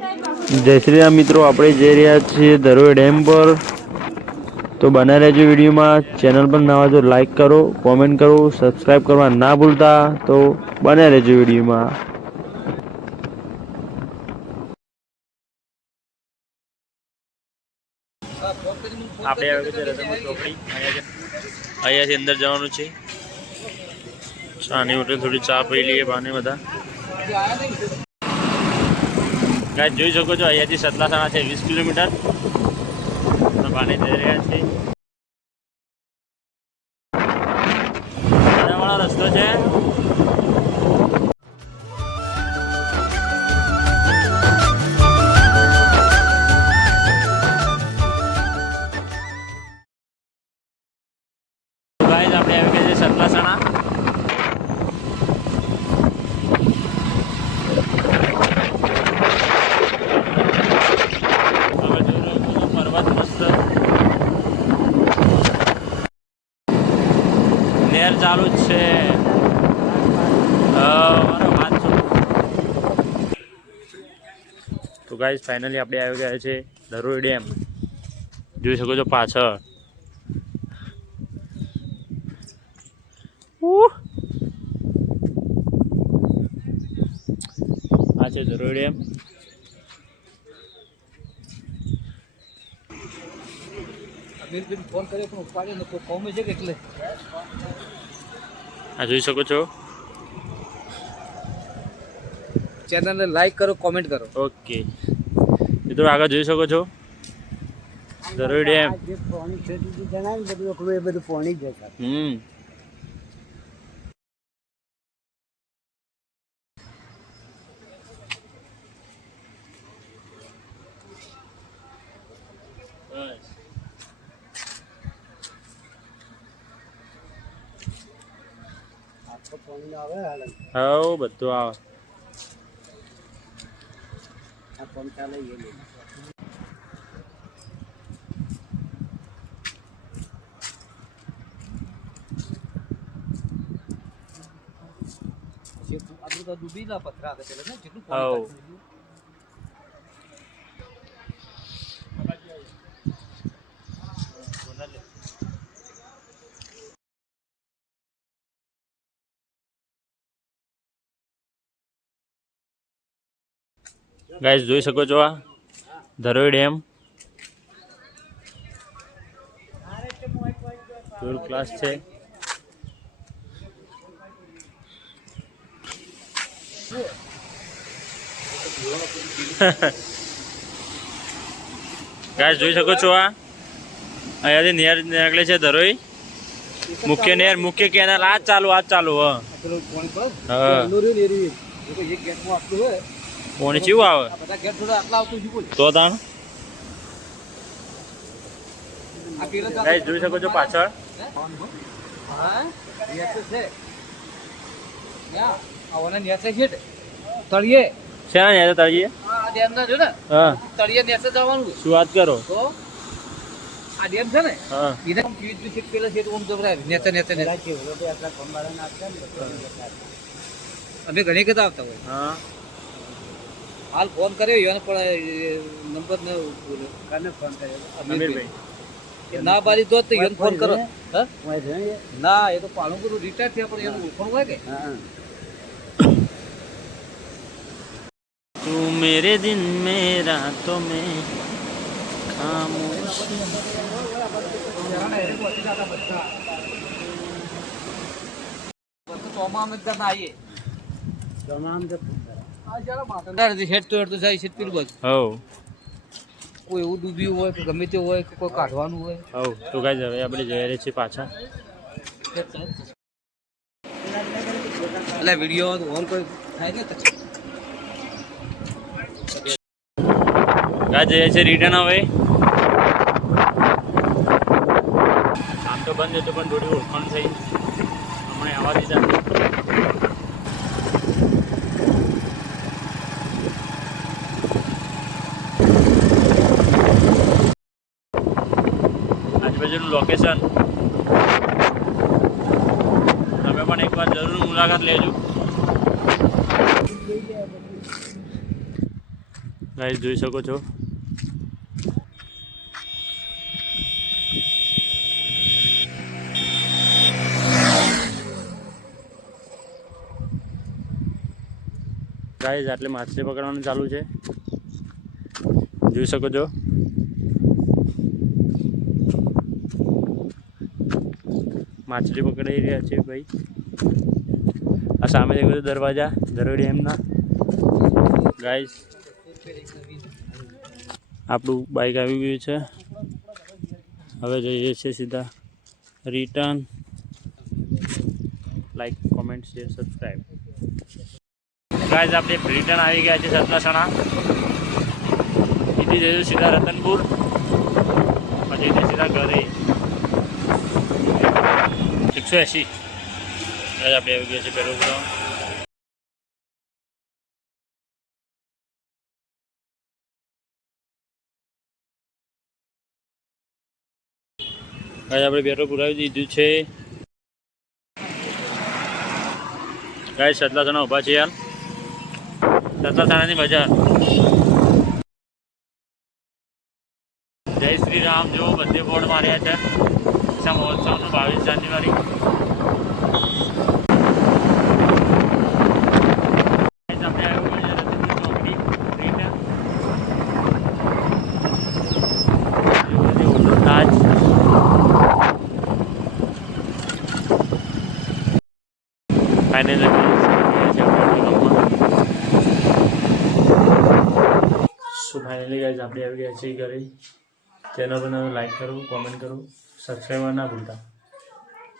જય શ્રી રામ મિત્રો, આપણે જઈ રહ્યા છીએ ધરોઈ ડેમ પર. તો બના રહેજો વિડીયોમાં. ચેનલ પર નવા તો લાઈક કરો કોમેન્ટ કરો સબસ્ક્રાઈબ કરવા ના ભૂલતા. તો બને રહેજો વિડીયોમાં. આપણે અહીંયાથી અંદર જવાનું છે. ચાની હોટલ થોડી ચા પી લઈએ બાને બધા. ગાય જોઈ શકો છો, અહીંયાથી સતલાસણા છે વીસ કિલોમીટર. પાણી જઈ રહ્યા છે વાળો રસ્તો છે. આપણે આવી ગયા છે સતલાસણા હવે જોઈ રહ્યો છો પર્વત મસ્ત નેર ચાલુ જ છે હા, મારો હાથ છો તો ગાઈઝ ફાઇનલી આપણે આવી ગયા છે ધરોઈ ડેમ. જોઈ શકો છો પાછળ. આ છે ધરોઈ ડેમ. ફોન કર્યો પણ ઉપાડ્યો કોમે છે કે એટલે? આ જોઈ શકો છો. ચેનલને લાઈક કરો કોમેન્ટ કરો. ઓકે. મિત્રો આગળ જોઈ શકો છો. જરૂરી ડેમ. જે પાણી છે તે જણાય ને બધું એ બધું પાણી જ છે હમ. બસ આખો પાણી આવે હાલ. હવ બધું આવે. આ પાણી ચાલે એ લઈને જે આટલું તો ડૂબી ના પથરા હતા પેલા ને? જેટલું ગાઈસ જોઈ શકો છો આ ધરોઈ ડેમ. ટોલ ક્લાસ છે. ગાઈસ જોઈ શકો છો આ. અહીંયાથી નેર નીકળે છે ધરોઈ. મુખ્ય નેર મુખ્ય કેનાલ. આ ચાલુ આ ચાલુ હ. પોણી ચેવું આવે? આ બધા ગેટ થોડા આટલા આવતું શું બોલ? તો તાણ? ગાઈસ જોઈ શકો છો પાછળ. તળિયે શેના નેર તળીએ? આ ડેમ ના જો ને. હા. તળિયે નેટ જવાનું શું વાત કરો? તો? આ ડેમ છે ને? હા. એને પેલા છે આમ જબરાય અમે ઘણી કદા આવતા હોય. હા. હાલ ફોન કર્યો એને પણ નંબર ન બોલ્યો કાને ફોન કર્યો અમીરભાઈ એ ના બારી દો તો એને ફોન કરો હા? ના એ તો પાણું રિટાયર થયા પણ એનું ઓળખાણ હોય કે तू मेरे दिन में रातों में खामोश ચોમામાં એકદમ ના આવીએ આ જરા માથાના હેડ તો હેડ તો જાય છે પેલું બધું. હવ. કોઈ એવું ડૂબ્યું હોય કે ગમે તે હોય કે કોઈ કાઢવાનું હોય. હવ. તો ગાઈઝ હવે આપણે જઈ રહ્યા છીએ પાછા. એટલે વીડિયો ઓન કોઈ થાય ને ગાય જઈએ છીએ રિટર્ન હવે આમ તો બંધ હતું પણ થોડી ઓળખાણ થઈ. હમણાં આવવા દીધા. આજુબાજુનું લોકેશન તમે પણ એકવાર જરૂર મુલાકાત લેજો. ગાઈસ જોઈ શકો છો. ગાઈસ આટલે માછલી પકડવાનું ચાલુ છે. જોઈ શકો છો. માછલી પકડાઈ રહ્યા છે ભાઈ. આ સામે દેખો છો દરવાજા, દરોડી એમના. ગાઈસ આપણું બાઇક આવી ગયું છે. હવે જઈએ છીએ સીધા return like comment share subscribe guys આપણે રિટર્ન આવી ગયા છે સતલાસણા એથી જઈશું સીધા રતનપુર. પછી સીધા ઘરે. એકસો એંસી આપણે આવી ગયા છે પેલો ગ્રાઉન્ડ આજે આપણે બેટો પુરાવી દીધું છે. ગાઈઝ સતલાસણા ઊભા છે યાર. સતલાસણાની બજાર. જય શ્રી રામ. જો બધે બોર્ડ માર્યા છે. દિશા મહોત્સવનું બાવીસ જાન્યુઆરી. સો ફાઇનલી ગાઈઝ આપણે આવી ગયા છીએ ઘરે. ચેનલ બનાવો લાઈક કરો કોમેન્ટ કરો. સબસ્ક્રાઈબ ના ભૂલતા.